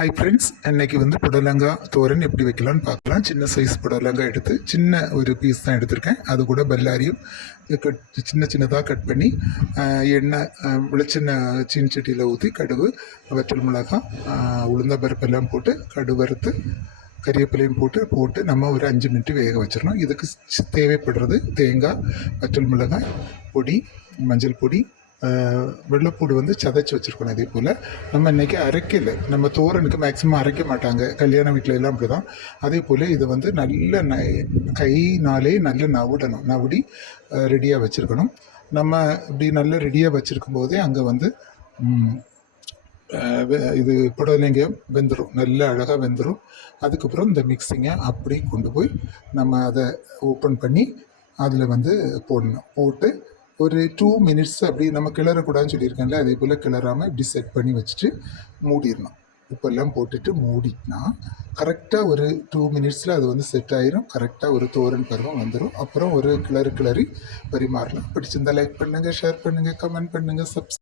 Hi friends, இன்றைக்கி புடலங்காய் தோரன் எப்படி வைக்கலான்னு பார்க்கலாம். சின்ன சைஸ் புடலங்காய் எடுத்து சின்ன ஒரு பீஸ் தான் எடுத்திருக்கேன். அது கூட பல்லாரியும் சின்ன சின்னதாக கட் பண்ணி எண்ணெய் வெளிச்செண்ண சீன்சட்டியில் ஊற்றி கடுகு, வற்றல் மிளகாய், உளுந்தம்பருப்பெல்லாம் போட்டு கடுகு வறுத்து கறிவேப்பிலையும் போட்டு நம்ம ஒரு 5 மினிட் வேக வச்சிடணும். இதுக்கு தேவைப்படுறது தேங்காய், வற்றல் மிளகாய் பொடி, மஞ்சள் பொடி, வெள்ளைப்பூடு சதைச்சி வச்சுருக்கணும். அதே போல் நம்ம இன்றைக்கி அரைக்கலை. நம்ம தோரனுக்கு மேக்ஸிமம் அரைக்க மாட்டாங்க, கல்யாண வீட்டில் எல்லாம் அப்படி தான். அதே போல் இது நல்ல கைனாலே நல்ல நவுடி ரெடியாக வச்சுருக்கணும். நம்ம இப்படி நல்ல ரெடியாக வச்சுருக்கும் போதே அங்கே இது புடலங்க வெந்துடும், நல்ல அழகாக வெந்துடும். அதுக்கப்புறம் இந்த மிக்சிங்கை அப்படி கொண்டு போய் நம்ம அதை ஓப்பன் பண்ணி அதில் போடணும். போட்டு ஒரு 2 மினிட்ஸ் அப்படி நம்ம கிளறக்கூடாதுன்னு சொல்லியிருக்கேன்ல, அதே போல் கிளறாமல் இப்படி செட் பண்ணி வச்சுட்டு மூடிடணும். உப்பெல்லாம் போட்டுட்டு மூடிட்டுனா கரெக்டாக ஒரு 2 மினிட்ஸில் அது செட் ஆகிரும். கரெக்டாக ஒரு தோரன் பருவம் வந்துடும். அப்புறம் ஒரு கிளறி பரிமாறலாம். பிடிச்சிருந்தால் லைக் பண்ணுங்கள், ஷேர் பண்ணுங்கள், கமெண்ட் பண்ணுங்கள்,